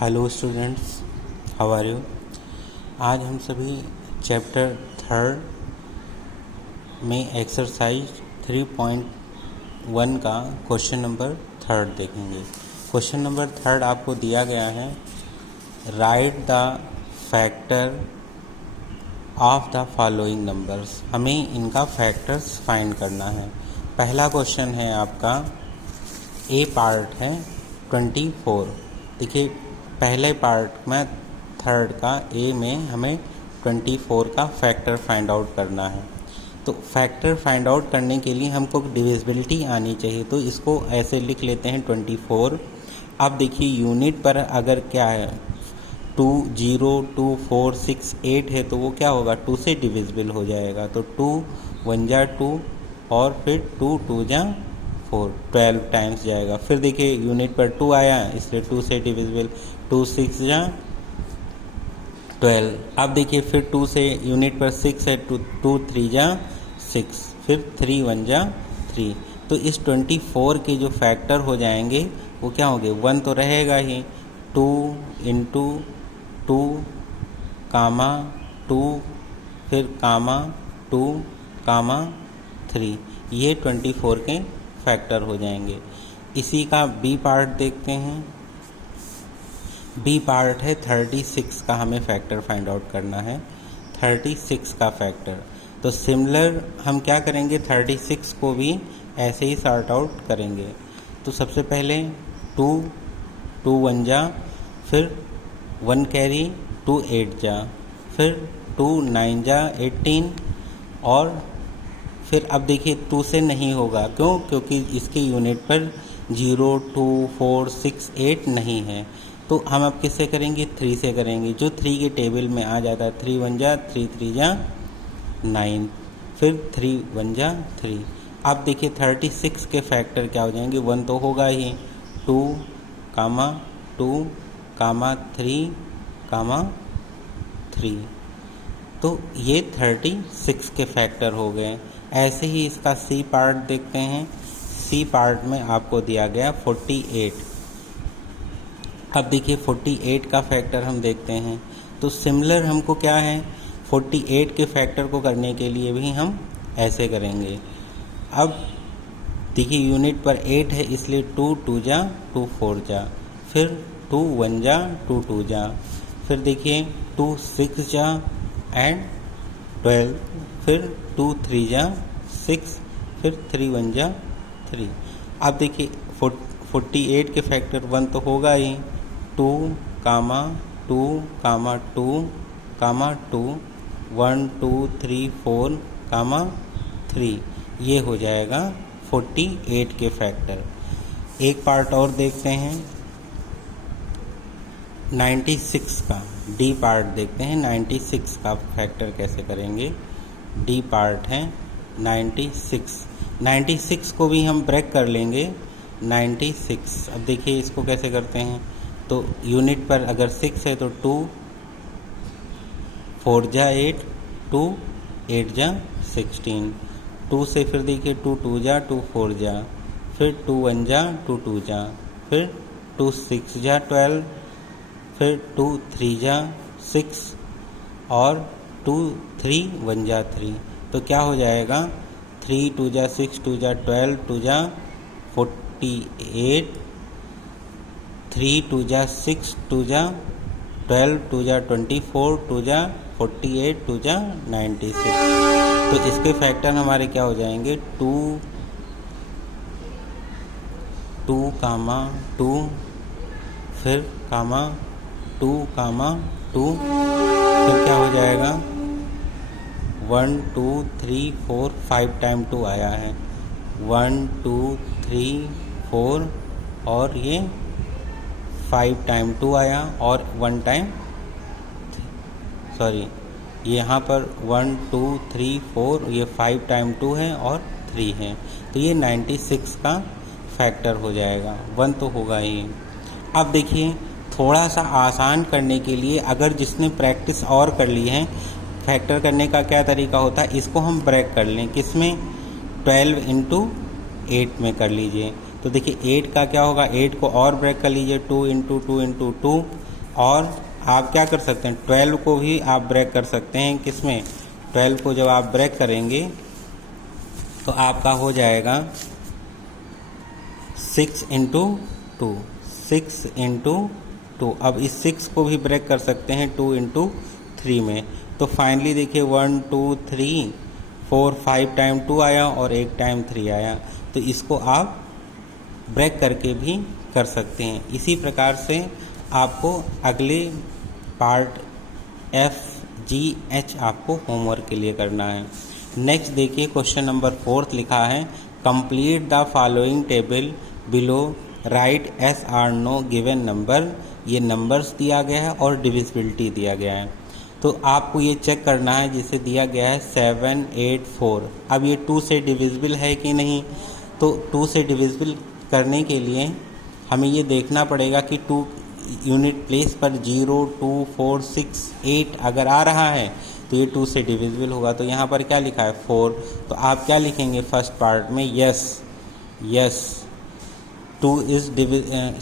Hello students, how are you. आज हम सभी चैप्टर 3 में एक्सरसाइज 3.1 का क्वेश्चन नंबर 3 देखेंगे। क्वेश्चन नंबर 3 आपको दिया गया है, right the factor of the following numbers. हमें इनका फैक्टर्स फाइंड करना है। पहला क्वेश्चन है आपका, ए पार्ट है 24। देखिए पहले पार्ट में 3 का ए में हमें 24 का फैक्टर फाइंड आउट करना है। तो फैक्टर फाइंड आउट करने के लिए हमको डिविजिबिलिटी आनी चाहिए, तो इसको ऐसे लिख लेते हैं 24। अब देखिए यूनिट पर अगर क्या है 2 0 2 4 6 8 है तो वो क्या होगा 2 से डिविजिबल हो जाएगा। तो 2 1 जा 2 और फिर 2 2 जा 4, 12 टाइम्स जाएगा। फिर देखिए यूनिट पर 2 आया इसलिए 2 से डिविजिबल, 2 6 जा 12। अब देखिए फिर 2 से यूनिट पर 6 है, 2 3 जा 6, फिर 3 1 जा 3। तो इस 24 के जो फैक्टर हो जाएंगे वो क्या होंगे, 1 तो रहेगा ही, 2 इंटू 2 कामा 2 फिर कामा 2 कामा 3, ये 24 के फैक्टर हो जाएंगे। इसी का बी पार्ट देखते हैं। बी पार्ट है 36 का, हमें फैक्टर फाइंड आउट करना है 36 का फैक्टर। तो सिमिलर हम क्या करेंगे, 36 को भी ऐसे ही सॉर्ट आउट करेंगे। तो सबसे पहले 2 2 1 जा, फिर 1 कैरी 2 8 जा, फिर 2 9 जा 18, और फिर अब देखिए 2 से नहीं होगा, क्यों, क्योंकि इसके यूनिट पर 0 2 4 6 8 नहीं है। तो हम अब किससे करेंगे, 3 से करेंगे, जो 3 के टेबल में आ जाता है। 3 1 जा 3 3 जा 9, फिर 3 1 जा 3। अब देखिए 36 के फैक्टर क्या हो जाएंगे, 1 तो होगा ही, 2 कामा 2 कामा 3 कामा 3। तो ये 36 के फैक्टर हो गए। ऐसे ही इसका सी पार्ट देखते हैं। सी पार्ट में आपको दिया गया 48। अब देखिए 48 का फैक्टर हम देखते हैं। तो सिमिलर हमको क्या है, 48 के फैक्टर को करने के लिए भी हम ऐसे करेंगे। अब देखिए यूनिट पर 8 है इसलिए 2 2 जा 2 4 जा, फिर 2 1 जा 2 2 जा, फिर देखिए 2 6 जा एंड 12, फिर 2 3 जा 6, फिर 3 1 जा 3। अब देखिए 48 के फैक्टर 1 तो होगा ही, 2 कामा 2 कामा 2 कामा 2 1 2 3 4 कामा 3, ये हो जाएगा 48 के फैक्टर। एक पार्ट और देखते हैं 96 का। डी पार्ट देखते हैं 96 का फैक्टर कैसे करेंगे। डी पार्ट है 96। 96 को भी हम ब्रेक कर लेंगे 96। अब देखिए इसको कैसे करते हैं, तो यूनिट पर अगर 6 है तो 2 4 जा 8, 2 8 जा 16, 2 से फिर देखिए 2 2 जा 2 4 जा, फिर 2 1 जा 2 2 जा, फिर 2 6 जा 12, फिर 2 3 जा 6 और 2 3 1 जा 3। तो क्या हो जाएगा, 3 2 जा 6 2 जा 12 2 जा 48, 3 2 जा 6 2 जा 12 2 जा 24 2 जा 48 2 जा 96। तो इसके फैक्टर हमारे क्या हो जाएंगे, 2 2 कामा 2, फिर कामा 2 कामा 2, फिर क्या हो जाएगा 1 2 3 4 5 टाइम 2 आया है, 1 2 3 4 और ये 5 टाइम 2 आया और 1 टाइम, सॉरी यहाँ पर 1 2 3 4 ये 5 टाइम 2 है और 3 है। तो ये 96 का फैक्टर हो जाएगा, 1 तो होगा ही। अब देखिए थोड़ा सा आसान करने के लिए अगर जिसने प्रैक्टिस और कर ली है, फैक्टर करने का क्या तरीका होता है, इसको हम ब्रेक कर लें, किसमें 12 इंटू 8 में कर लीजिए। तो देखिए 8 का क्या होगा, 8 को और ब्रेक कर लीजिए, 2 इंटू 2 इंटू 2 और आप क्या कर सकते हैं, 12 को भी आप ब्रेक कर सकते हैं। किसमें? 12 को जब आप ब्रेक करेंगे तो आपका हो जाएगा 6 इंटू 2, 6 इंटू 2। अब इस 6 को भी ब्रेक कर सकते हैं 2 इंटू 3 में। तो फाइनली देखिए 1 2 3 4 5 टाइम 2 आया और 1 टाइम 3 आया। तो इसको आप ब्रेक करके भी कर सकते हैं। इसी प्रकार से आपको अगले पार्ट F G H आपको होमवर्क के लिए करना है। नेक्स्ट देखिए क्वेश्चन नंबर 4 लिखा है, complete the following table below, right S R no given number. ये नंबर्स दिया गया है और डिविजिबिलिटी दिया गया है। तो आपको ये चेक करना है, जिसे दिया गया है 7 8 4। अब ये 2 से डिविजिबल है कि नहीं। तो 2 से डिविजिबल करने के लिए हमें ये देखना पड़ेगा कि 2 यूनिट प्लेस पर 0 2 4 6 8 अगर आ रहा है तो ये 2 से डिविजिबल होगा। तो यहाँ पर क्या लिखा है 4। तो आप क्या लिखेंगे फर्स्ट पार्ट में, यस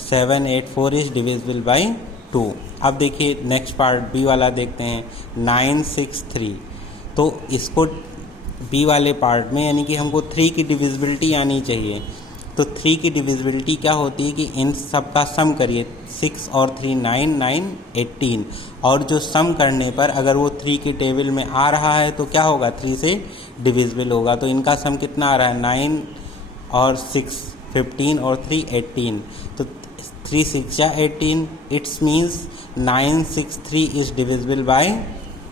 7 8 4 इज डिविजिबल बाई 2। अब देखिए नेक्स्ट पार्ट बी वाला देखते हैं, 9 6 3। तो इसको बी वाले पार्ट में यानी कि हमको 3 की डिविजिबिलिटी आनी चाहिए। तो 3 की डिविजिबिलिटी क्या होती है कि इन सब का सम करिए, 6 और 3 9 9 18। और जो सम करने पर अगर वो 3 की टेबल में आ रहा है तो क्या होगा, 3 से डिविजिबल होगा। तो इनका सम कितना आ रहा है, 9 और 6 15 और 3 18। तो 3 6 या 18, it's means 9 6 3 is divisible by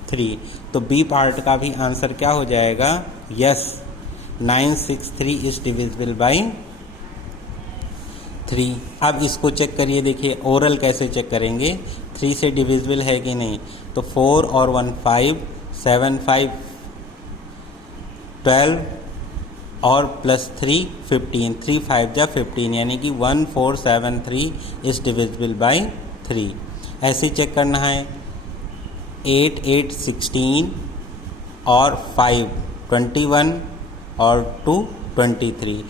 3। तो बी पार्ट का भी आंसर क्या हो जाएगा, यस 9 6 3 इज डिविजिबल बाय 3। अब इसको चेक करिए, देखिए ओरल कैसे चेक करेंगे, 3 से डिविजिबल है कि नहीं। तो 4 और 1 5 7 5 12 और प्लस 3 15, 3 5 जा 15 यानी कि 1 4 7 3 इज डिविजिबल बाय 3। ऐसे चेक करना है 8 8 16 और 5 21 और 2 23।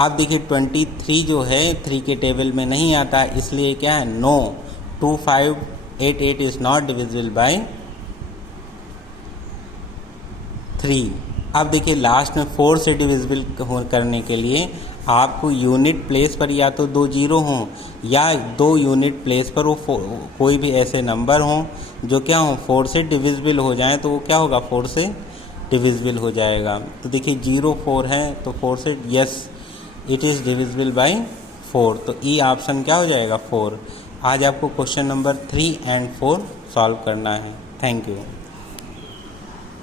अब देखिए 23 जो है 3 के टेबल में नहीं आता, इसलिए क्या है, no 2 5 8 8 is not divisible by 3। अब देखिए लास्ट में 4 से डिविजिबल करने के लिए आपको यूनिट प्लेस पर या तो 2 जीरो हों या 2 यूनिट प्लेस पर वो कोई भी ऐसे नंबर हों जो क्या हों 4 से डिविजिबल हो जाएं। तो वो क्या होगा, 4 से डिविजिबल हो जाएगा। तो देखिए 0 4 है तो 4 से, yes it is divisible by 4। तो ई ऑप्शन क्या हो जाएगा, 4। आज आपको क्वेश्चन नंबर 3 एंड 4 सॉल्व करना है। Thank you.